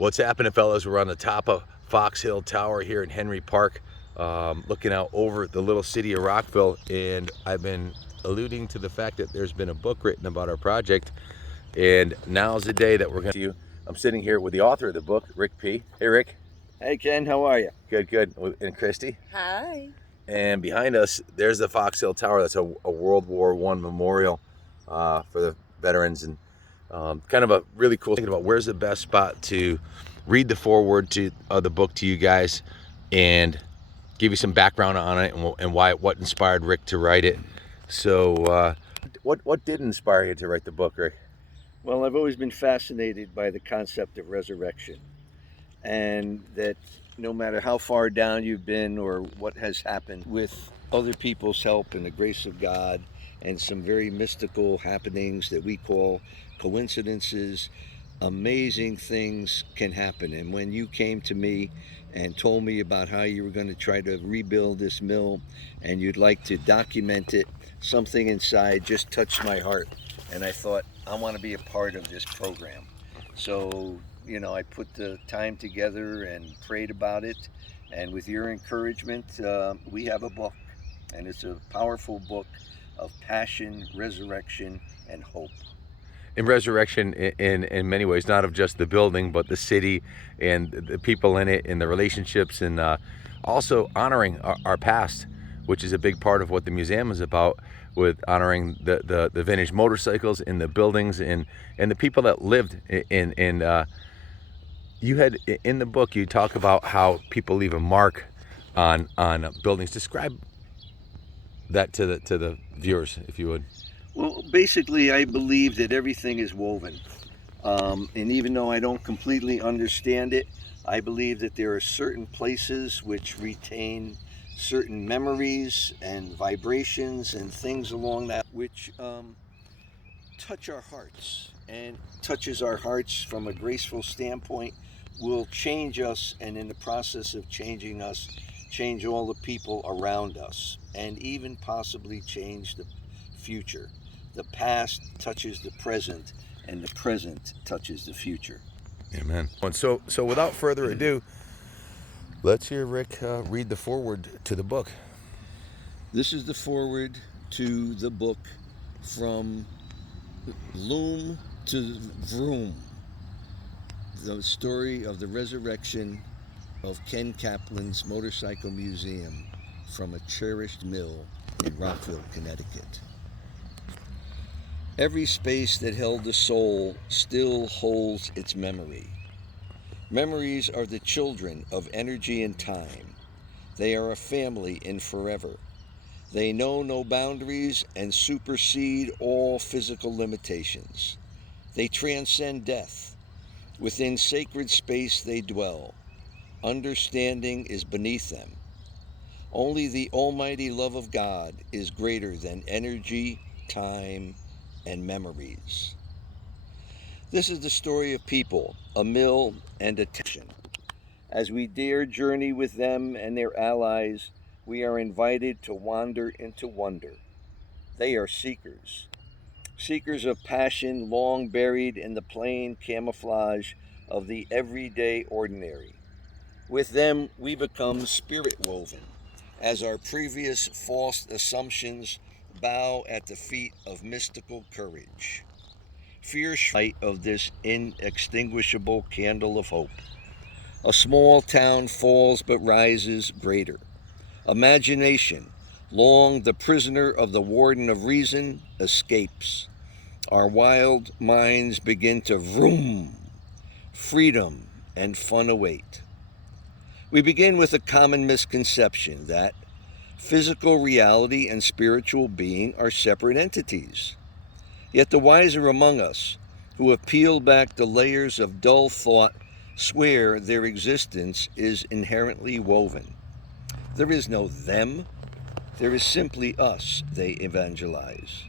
What's happening, fellas? We're on the top of Fox Hill Tower here in Henry Park, looking out over the little city of Rockville, and I've been alluding to the fact that there's been a book written about our project, and now's the day that we're going to. I'm sitting here with the author of the book, Rick P. Hey, Rick. Hey, Ken, how are you? Good, good. And Christy. Hi. And behind us, there's the Fox Hill Tower. That's a World War I memorial for the veterans, and kind of a really cool thinking about where's the best spot to read the foreword to the book to you guys and give you some background on it and why what inspired Rick to write it. So what did inspire you to write the book, Rick? Well, I've always been fascinated by the concept of resurrection, and that no matter how far down you've been or what has happened, with other people's help and the grace of God and some very mystical happenings that we call coincidences, amazing things can happen. And when you came to me and told me about how you were going to try to rebuild this mill and you'd like to document it, something inside just touched my heart. And I thought, I want to be a part of this program. So, I put the time together and prayed about it. And with your encouragement, we have a book. And it's a powerful book of passion, resurrection, and hope. In resurrection, in many ways, not of just the building, but the city and the people in it and the relationships, and also honoring our past, which is a big part of what the museum is about, with honoring the vintage motorcycles in the buildings and the people that lived in you had in the book, you talk about how people leave a mark on buildings. Describe that to the viewers, if you would. Well, basically, I believe that everything is woven. And even though I don't completely understand it, I believe that there are certain places which retain certain memories and vibrations and things along that which touch our hearts, and touches our hearts from a graceful standpoint will change us, and in the process of changing us, change all the people around us, and even possibly change the future. The past touches the present, and the present touches the future. Amen. And so without further ado, let's hear Rick read the foreword to the book. This is the foreword to the book, From Loom to Vroom, the story of the resurrection of Ken Kaplan's Motorcycle Museum from a cherished mill in Rockville, Connecticut. Every space that held the soul still holds its memory. Memories are the children of energy and time. They are a family in forever. They know no boundaries and supersede all physical limitations. They transcend death. Within sacred space they dwell. Understanding is beneath them. Only the almighty love of God is greater than energy, time, and memories. This is the story of people, a mill, and a tension. As we dare journey with them and their allies, we are invited to wander into wonder. They are seekers. Seekers of passion long buried in the plain camouflage of the everyday ordinary. With them, we become spirit woven, as our previous false assumptions bow at the feet of mystical courage. Fierce light of this inextinguishable candle of hope. A small town falls but rises greater. Imagination, long the prisoner of the warden of reason, escapes. Our wild minds begin to vroom. Freedom and fun await. We begin with a common misconception that physical reality and spiritual being are separate entities. Yet the wiser among us, who have peeled back the layers of dull thought, swear their existence is inherently woven. There is no them, there is simply us, they evangelize.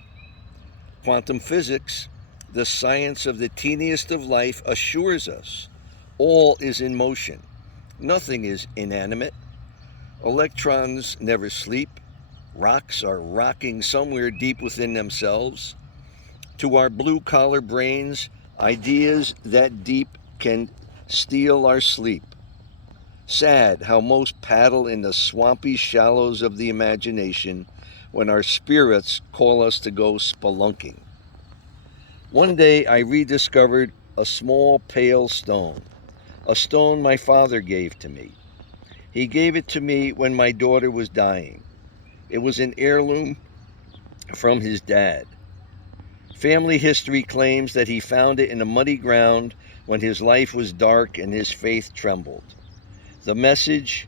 Quantum physics, the science of the teeniest of life, assures us all is in motion. Nothing is inanimate. Electrons never sleep. Rocks are rocking somewhere deep within themselves. To our blue-collar brains, ideas that deep can steal our sleep. Sad how most paddle in the swampy shallows of the imagination when our spirits call us to go spelunking. One day I rediscovered a small pale stone, a stone my father gave to me. He gave it to me when my daughter was dying. It was an heirloom from his dad. Family history claims that he found it in the muddy ground when his life was dark and his faith trembled. The message: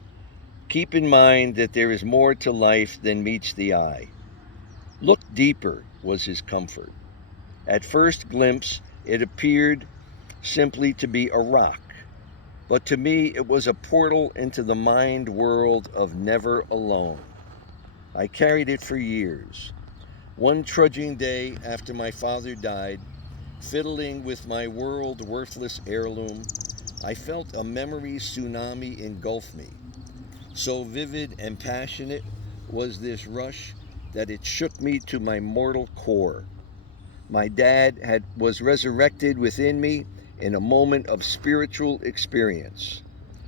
keep in mind that there is more to life than meets the eye. Look deeper, was his comfort. At first glimpse, it appeared simply to be a rock, but to me it was a portal into the mind world of never alone. I carried it for years. One trudging day after my father died, fiddling with my world-worthless heirloom, I felt a memory tsunami engulf me. So vivid and passionate was this rush that it shook me to my mortal core. My dad was resurrected within me in a moment of spiritual experience.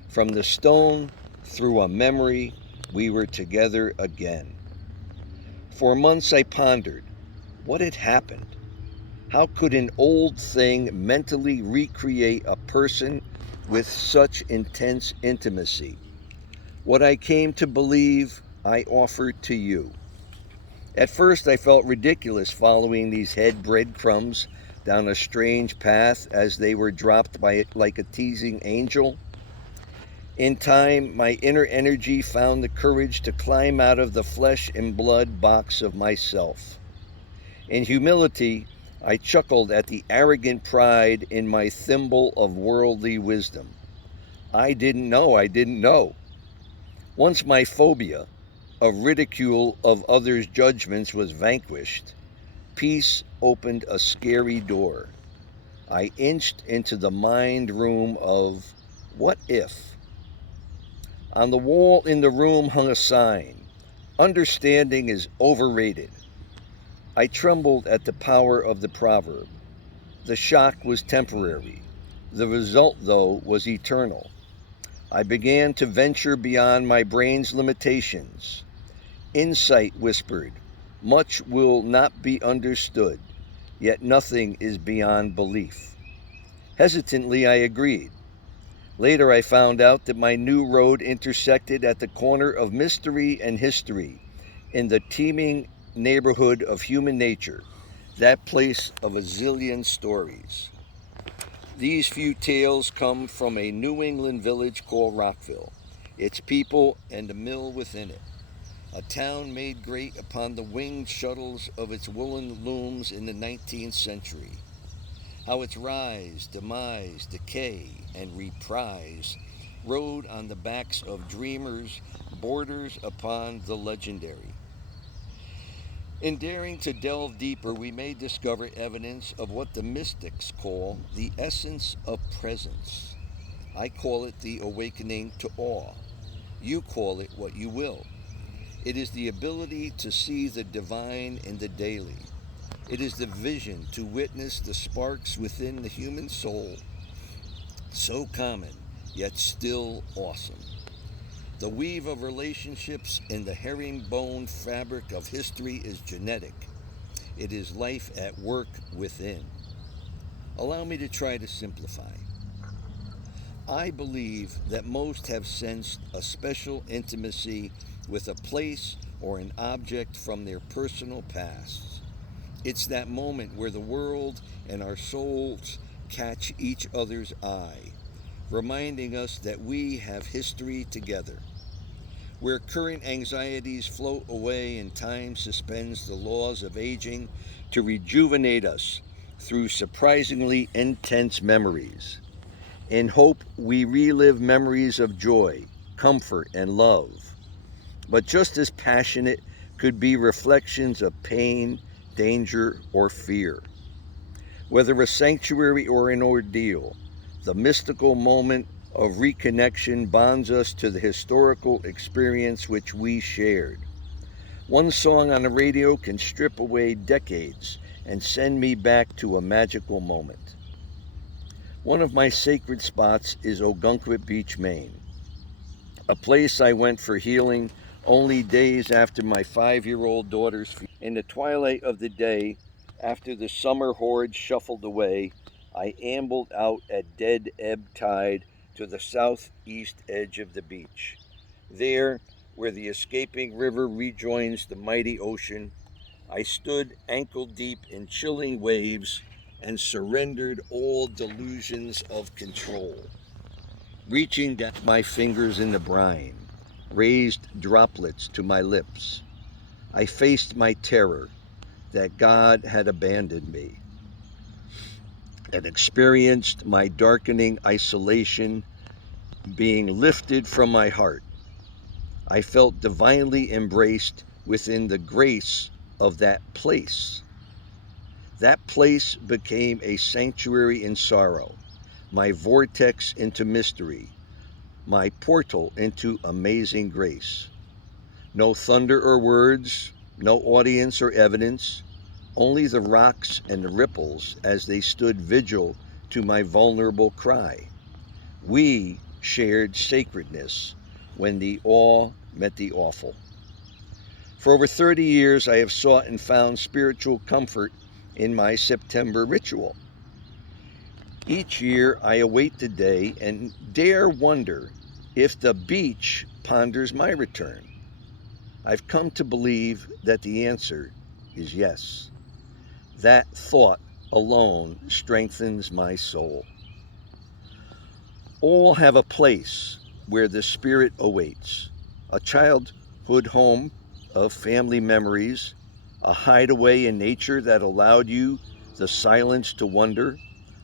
From the stone, through a memory, we were together again. For months I pondered, what had happened? How could an old thing mentally recreate a person with such intense intimacy? What I came to believe, I offer to you. At first I felt ridiculous following these head breadcrumbs down a strange path as they were dropped by it like a teasing angel. In time, my inner energy found the courage to climb out of the flesh and blood box of myself. In humility, I chuckled at the arrogant pride in my thimble of worldly wisdom. I didn't know. Once my phobia of ridicule of others' judgments was vanquished, peace opened a scary door. I inched into the mind room of what if? On the wall in the room hung a sign: understanding is overrated. I trembled at the power of the proverb. The shock was temporary. The result, though, was eternal. I began to venture beyond my brain's limitations. Insight whispered, much will not be understood, yet nothing is beyond belief. Hesitantly, I agreed. Later, I found out that my new road intersected at the corner of mystery and history in the teeming neighborhood of human nature, that place of a zillion stories. These few tales come from a New England village called Rockville, its people and the mill within it. A town made great upon the winged shuttles of its woolen looms in the 19th century. How its rise, demise, decay, and reprise rode on the backs of dreamers, borders upon the legendary. In daring to delve deeper, we may discover evidence of what the mystics call the essence of presence. I call it the awakening to awe. You call it what you will. It is the ability to see the divine in the daily. It is the vision to witness the sparks within the human soul, so common, yet still awesome. The weave of relationships in the herringbone fabric of history is genetic. It is life at work within. Allow me to try to simplify. I believe that most have sensed a special intimacy with a place or an object from their personal pasts. It's that moment where the world and our souls catch each other's eye, reminding us that we have history together. Where current anxieties float away and time suspends the laws of aging to rejuvenate us through surprisingly intense memories. In hope, we relive memories of joy, comfort, and love. But just as passionate could be reflections of pain, danger, or fear. Whether a sanctuary or an ordeal, the mystical moment of reconnection bonds us to the historical experience which we shared. One song on the radio can strip away decades and send me back to a magical moment. One of my sacred spots is Ogunquit Beach, Maine, a place I went for healing only days after my 5-year-old daughter's funeral. In the twilight of the day, after the summer horde shuffled away, I ambled out at dead ebb tide to the southeast edge of the beach. There, where the escaping river rejoins the mighty ocean, I stood ankle deep in chilling waves and surrendered all delusions of control. Reaching down my fingers in the brine, raised droplets to my lips. I faced my terror that God had abandoned me and experienced my darkening isolation being lifted from my heart. I felt divinely embraced within the grace of that place. That place became a sanctuary in sorrow, my vortex into mystery, my portal into amazing grace. No thunder or words, no audience or evidence, only the rocks and the ripples as they stood vigil to my vulnerable cry. We shared sacredness when the awe met the awful. For over 30 years, I have sought and found spiritual comfort in my September ritual. Each year, I await the day and dare wonder if the beach ponders my return. I've come to believe that the answer is yes. That thought alone strengthens my soul. All have a place where the spirit awaits, a childhood home of family memories, a hideaway in nature that allowed you the silence to wonder,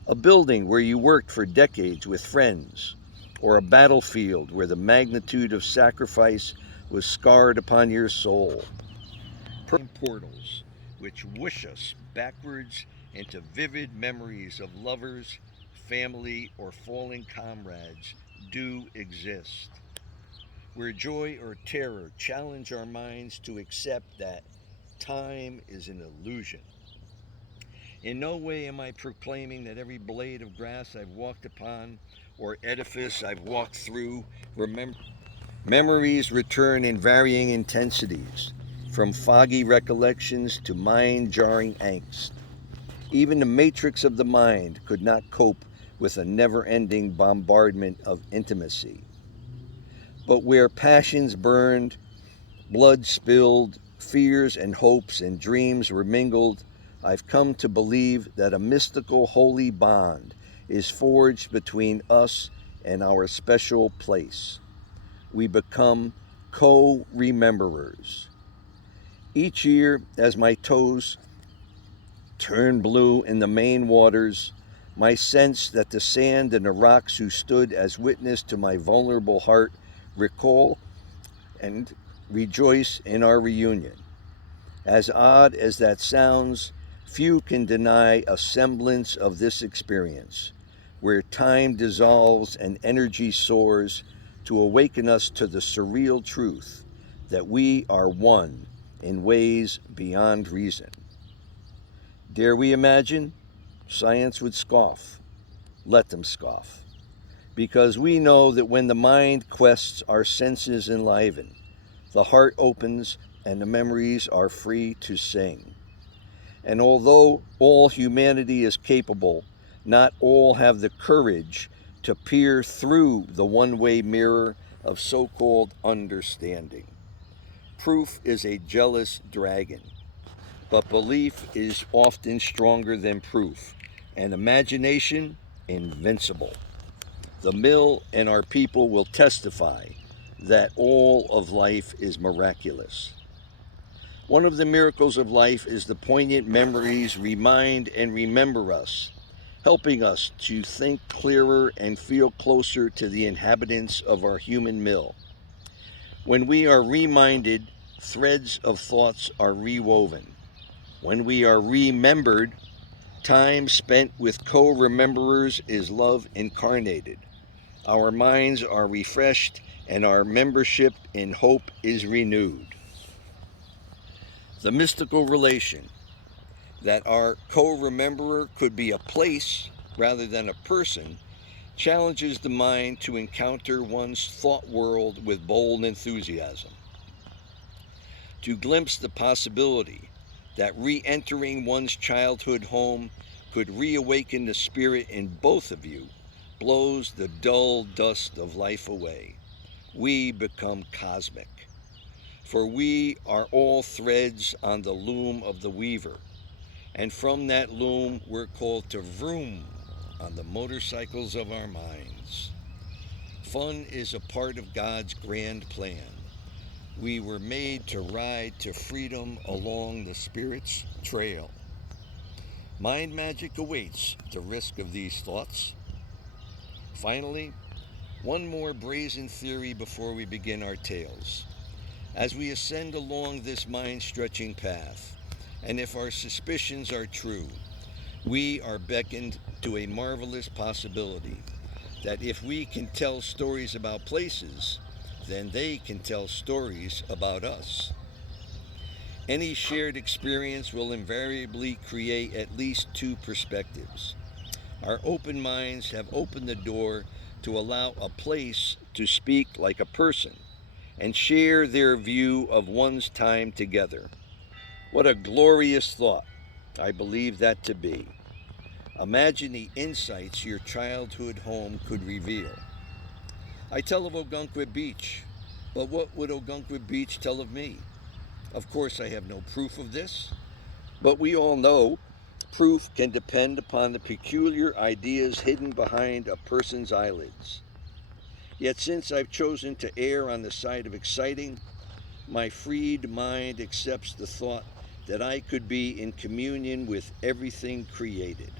a building where you worked for decades with friends, or a battlefield where the magnitude of sacrifice was scarred upon your soul. Portals which whoosh us backwards into vivid memories of lovers, family, or fallen comrades do exist. Where joy or terror challenge our minds to accept that time is an illusion. In no way am I proclaiming that every blade of grass I've walked upon or edifice I've walked through memories return in varying intensities, from foggy recollections to mind-jarring angst. Even the matrix of the mind could not cope with a never-ending bombardment of intimacy. But where passions burned, blood spilled, fears and hopes and dreams were mingled, I've come to believe that a mystical holy bond is forged between us and our special place. We become co-rememberers. Each year, as my toes turn blue in the Maine waters, my sense that the sand and the rocks who stood as witness to my vulnerable heart recall and rejoice in our reunion. As odd as that sounds, few can deny a semblance of this experience, where time dissolves and energy soars to awaken us to the surreal truth that we are one in ways beyond reason. Dare we imagine? Science would scoff. Let them scoff. Because we know that when the mind quests, our senses enliven, the heart opens, and the memories are free to sing. And although all humanity is capable, not all have the courage to peer through the one-way mirror of so-called understanding. Proof is a jealous dragon, but belief is often stronger than proof, and imagination invincible. The mill and our people will testify that all of life is miraculous. One of the miracles of life is the poignant memories remind and remember us, helping us to think clearer and feel closer to the inhabitants of our human mill. When we are reminded, threads of thoughts are rewoven. When we are remembered, time spent with co-rememberers is love incarnated. Our minds are refreshed and our membership in hope is renewed. The mystical relation that our co-rememberer could be a place rather than a person, challenges the mind to encounter one's thought world with bold enthusiasm. To glimpse the possibility that re entering one's childhood home could reawaken the spirit in both of you blows the dull dust of life away. We become cosmic, for we are all threads on the loom of the weaver, and from that loom we're called to vroom on the motorcycles of our minds. Fun is a part of God's grand plan. We were made to ride to freedom along the Spirit's trail. Mind magic awaits the risk of these thoughts. Finally, one more brazen theory before we begin our tales. As we ascend along this mind-stretching path, and if our suspicions are true, we are beckoned to a marvelous possibility that if we can tell stories about places, then they can tell stories about us. Any shared experience will invariably create at least two perspectives. Our open minds have opened the door to allow a place to speak like a person and share their view of one's time together. What a glorious thought I believe that to be. Imagine the insights your childhood home could reveal. I tell of Ogunquit Beach, but what would Ogunquit Beach tell of me? Of course, I have no proof of this, but we all know proof can depend upon the peculiar ideas hidden behind a person's eyelids. Yet since I've chosen to err on the side of exciting, my freed mind accepts the thought that I could be in communion with everything created.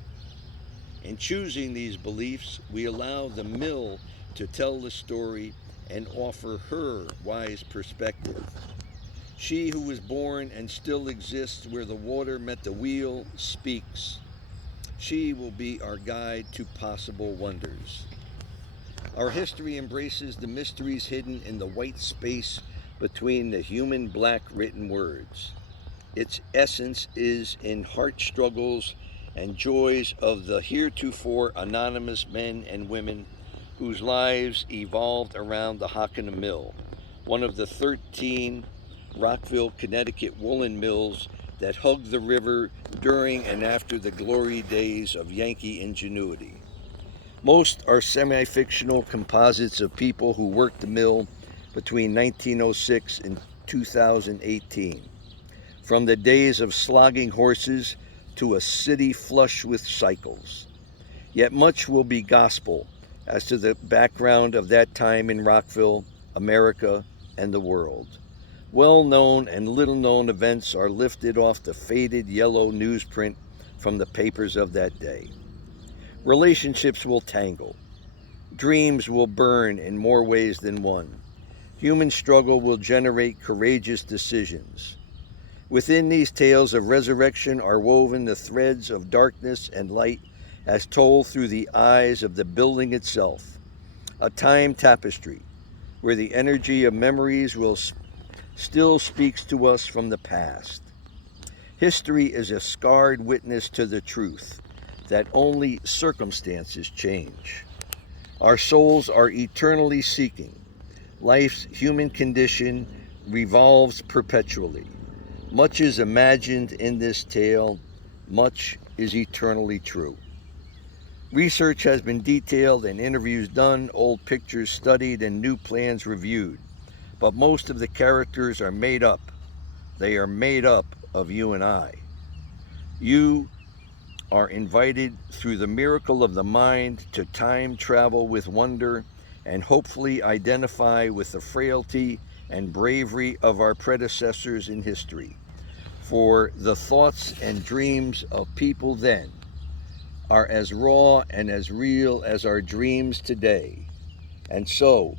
In choosing these beliefs, we allow the mill to tell the story and offer her wise perspective. She who was born and still exists where the water met the wheel speaks. She will be our guide to possible wonders. Our history embraces the mysteries hidden in the white space between the human black written words. Its essence is in heart struggles and joys of the heretofore anonymous men and women whose lives evolved around the Hockana Mill, one of the 13 Rockville, Connecticut woolen mills that hugged the river during and after the glory days of Yankee ingenuity. Most are semi-fictional composites of people who worked the mill between 1906 and 2018. From the days of slogging horses to a city flush with cycles. Yet much will be gospel as to the background of that time in Rockville, America, and the world. Well-known and little-known events are lifted off the faded yellow newsprint from the papers of that day. Relationships will tangle. Dreams will burn in more ways than one. Human struggle will generate courageous decisions. Within these tales of resurrection are woven the threads of darkness and light as told through the eyes of the building itself, a time tapestry where the energy of memories still speaks to us from the past. History is a scarred witness to the truth that only circumstances change. Our souls are eternally seeking. Life's human condition revolves perpetually. Much is imagined in this tale, much is eternally true. Research has been detailed and interviews done, old pictures studied, and new plans reviewed. But most of the characters are made up. They are made up of you and I. You are invited through the miracle of the mind to time travel with wonder and hopefully identify with the frailty and bravery of our predecessors in history. For the thoughts and dreams of people then are as raw and as real as our dreams today. And so,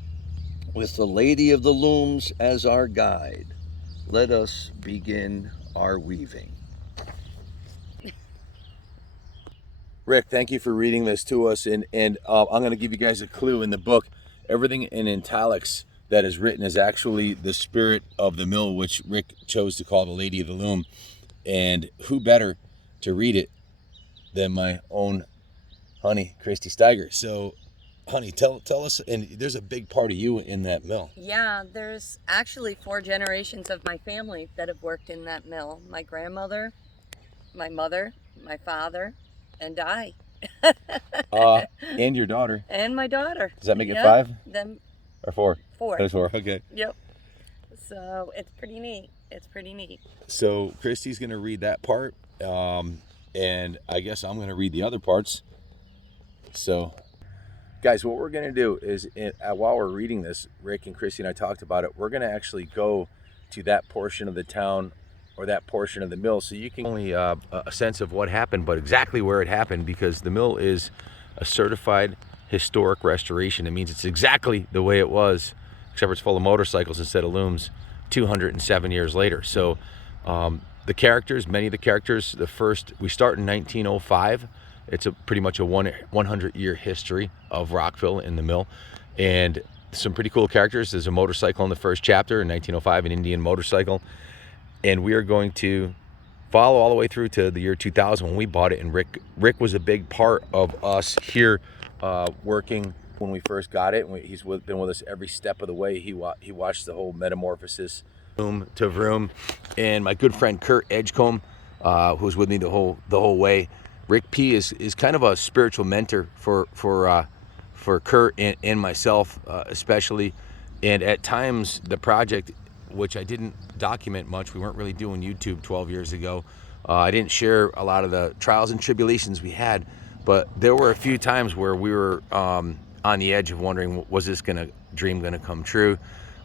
with the Lady of the Looms as our guide, let us begin our weaving. Rick, thank you for reading this to us, and I'm going to give you guys a clue in the book. Everything in italics that is written is actually the spirit of the mill, which Rick chose to call the Lady of the Loom. And who better to read it than my own honey, Christy Steiger. So, honey, tell us, and there's a big part of you in that mill. Yeah, there's actually 4 generations of my family that have worked in that mill. My grandmother, my mother, my father, and I. And your daughter. And my daughter. Does that make it Yep. 5? Them Or 4? 4. There's 4. Okay. Yep. So it's pretty neat. It's pretty neat. So Christy's gonna read that part, and I guess I'm gonna read the other parts. So, guys, what we're gonna do is, while we're reading this, Rick and Christy and I talked about it. We're gonna actually go to that portion of the town or that portion of the mill, so you can only a sense of what happened, but exactly where it happened, because the mill is a certified historic restoration. It means it's exactly the way it was, except for it's full of motorcycles instead of looms 207 years later. So the characters, many of the characters, we start in 1905. It's pretty much a 100-year history of Rockville in the mill, and some pretty cool characters. There's a motorcycle in the first chapter in 1905, an Indian motorcycle, and we are going to follow all the way through to the year 2000 when we bought it. And Rick was a big part of us here working when we first got it. He's been with us every step of the way. He watched the whole metamorphosis, Loom to Vroom. And my good friend Kurt Edgecombe, who was with me the whole way. Rick P is kind of a spiritual mentor for Kurt and myself, especially. And at times the project, which I didn't document much, we weren't really doing YouTube 12 years ago. I didn't share a lot of the trials and tribulations we had, but there were a few times where we were on the edge of wondering, was this dream gonna come true?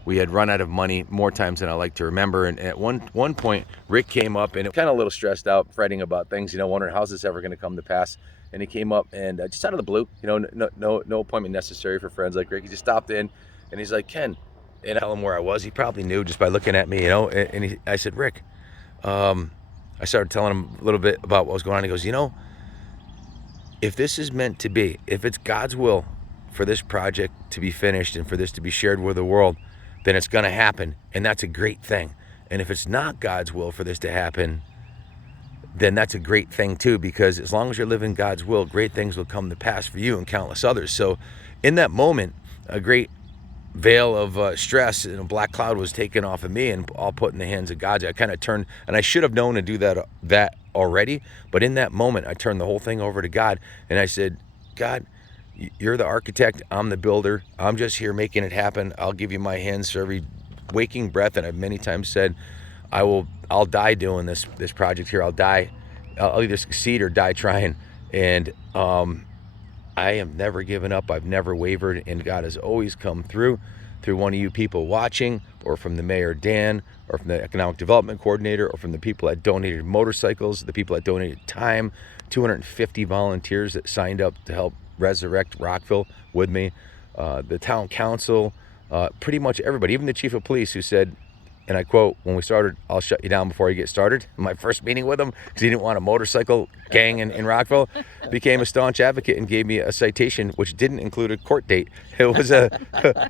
We had run out of money more times than I like to remember, and at one point Rick came up and kind of a little stressed out, fretting about things, wondering how's this ever gonna come to pass. And he came up and just out of the blue, no appointment necessary for friends like Rick. He just stopped in and he's like, Ken, and I tell him where I was. He probably knew just by looking at me, and I said, Rick, I started telling him a little bit about what was going on. He goes, if this is meant to be, if it's God's will for this project to be finished and for this to be shared with the world, then it's going to happen, and that's a great thing. And if it's not God's will for this to happen, then that's a great thing too, because as long as you're living God's will, great things will come to pass for you and countless others. So in that moment, a great veil of stress and a black cloud was taken off of me and all put in the hands of God. I kind of turned, and I should have known to do that already, but in that moment I turned the whole thing over to God, and I said, God, you're the architect, I'm the builder, I'm just here making it happen. I'll give you my hands for every waking breath. And I've many times said, I'll die doing this project here. I'll either succeed or die trying. And I have never given up. I've never wavered, and God has always come through one of you people watching, or from the mayor Dan, or from the economic development coordinator, or from the people that donated motorcycles, the people that donated time, 250 volunteers that signed up to help resurrect Rockville with me, the town council, pretty much everybody, even the chief of police, who said, and I quote, when we started, I'll shut you down before you get started. My first meeting with him, because he didn't want a motorcycle gang in Rockville, became a staunch advocate and gave me a citation, which didn't include a court date. It was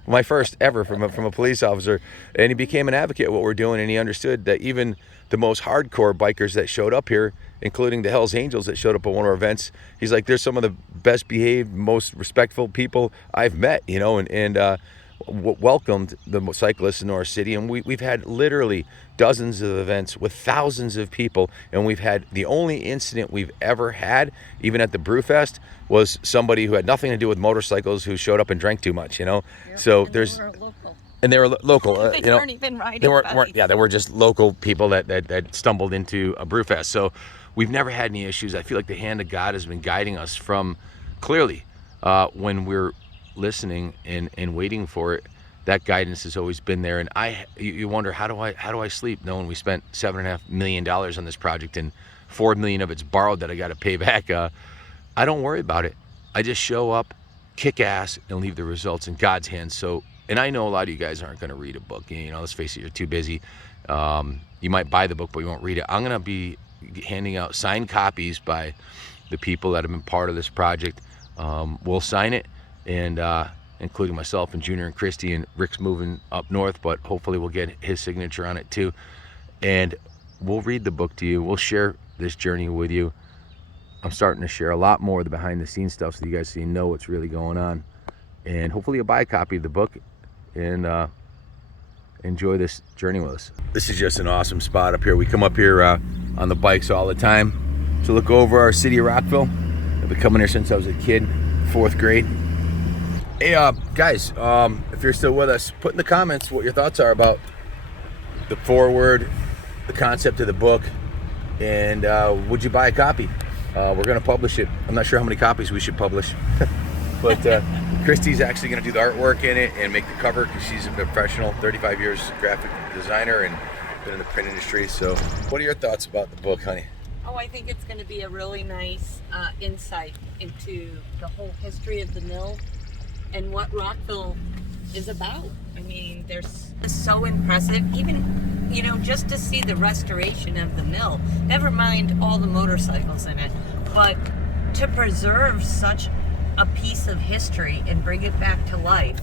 my first ever from a police officer. And he became an advocate of what we're doing, and he understood that even the most hardcore bikers that showed up here, including the Hells Angels that showed up at one of our events, he's like, there's some of the best behaved, most respectful people I've met, and welcomed the cyclists in our city. And we've had literally dozens of events with thousands of people, and we've had, the only incident we've ever had, even at the Brewfest, was somebody who had nothing to do with motorcycles who showed up and drank too much, Yep. So And there's, they were local. and they were local, They weren't even riding they bikes. weren't, they were just local people that stumbled into a Brewfest. So we've never had any issues. I feel like the hand of God has been guiding us from, clearly, when we're listening and waiting for it. That guidance has always been there. And you wonder, how do I sleep knowing we spent $7.5 million on this project and $4 million of it's borrowed that I got to pay back? I don't worry about it. I just show up, kick ass, and leave the results in God's hands. So, and I know a lot of you guys aren't going to read a book. Let's face it, you're too busy. You might buy the book, but you won't read it. I'm going to be handing out signed copies by the people that have been part of this project. We'll sign it, and including myself and Junior and Christy, and Rick's moving up north, but hopefully we'll get his signature on it too. And we'll read the book to you. We'll share this journey with you. I'm starting to share a lot more of the behind the scenes stuff so you guys know what's really going on. And hopefully you'll buy a copy of the book and enjoy this journey with us. This is just an awesome spot up here. We come up here on the bikes all the time to look over our city of Rockville. I've been coming here since I was a kid, 4th grade. Hey guys, if you're still with us, put in the comments what your thoughts are about the foreword, the concept of the book, and would you buy a copy? We're gonna publish it. I'm not sure how many copies we should publish, but Christy's actually gonna do the artwork in it and make the cover because she's a professional, 35 years graphic designer and been in the print industry. So what are your thoughts about the book, honey? Oh, I think it's going to be a really nice insight into the whole history of the mill and what Rockville is about. I mean, it's so impressive, even, you know, just to see the restoration of the mill, never mind all the motorcycles in it, but to preserve such a piece of history and bring it back to life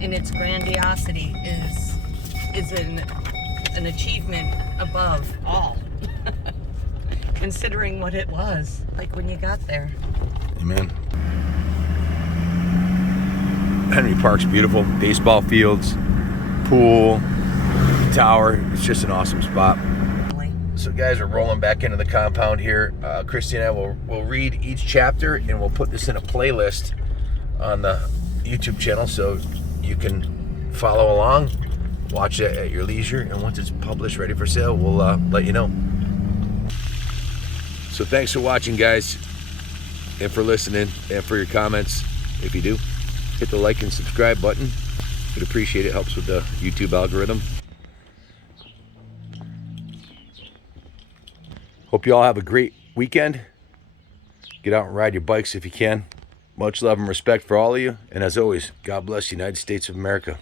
in its grandiosity is an achievement above all. Considering what it was like when you got there. Amen. Henry Park's beautiful. Baseball fields, pool, tower. It's just an awesome spot. So guys, we're rolling back into the compound here. Christy and I will read each chapter and we'll put this in a playlist on the YouTube channel so you can follow along, watch it at your leisure, and once it's published, ready for sale, we'll let you know. So thanks for watching, guys, and for listening, and for your comments. If you do, hit the like and subscribe button. We'd appreciate it. Helps with the YouTube algorithm. Hope you all have a great weekend. Get out and ride your bikes if you can. Much love and respect for all of you. And as always, God bless the United States of America.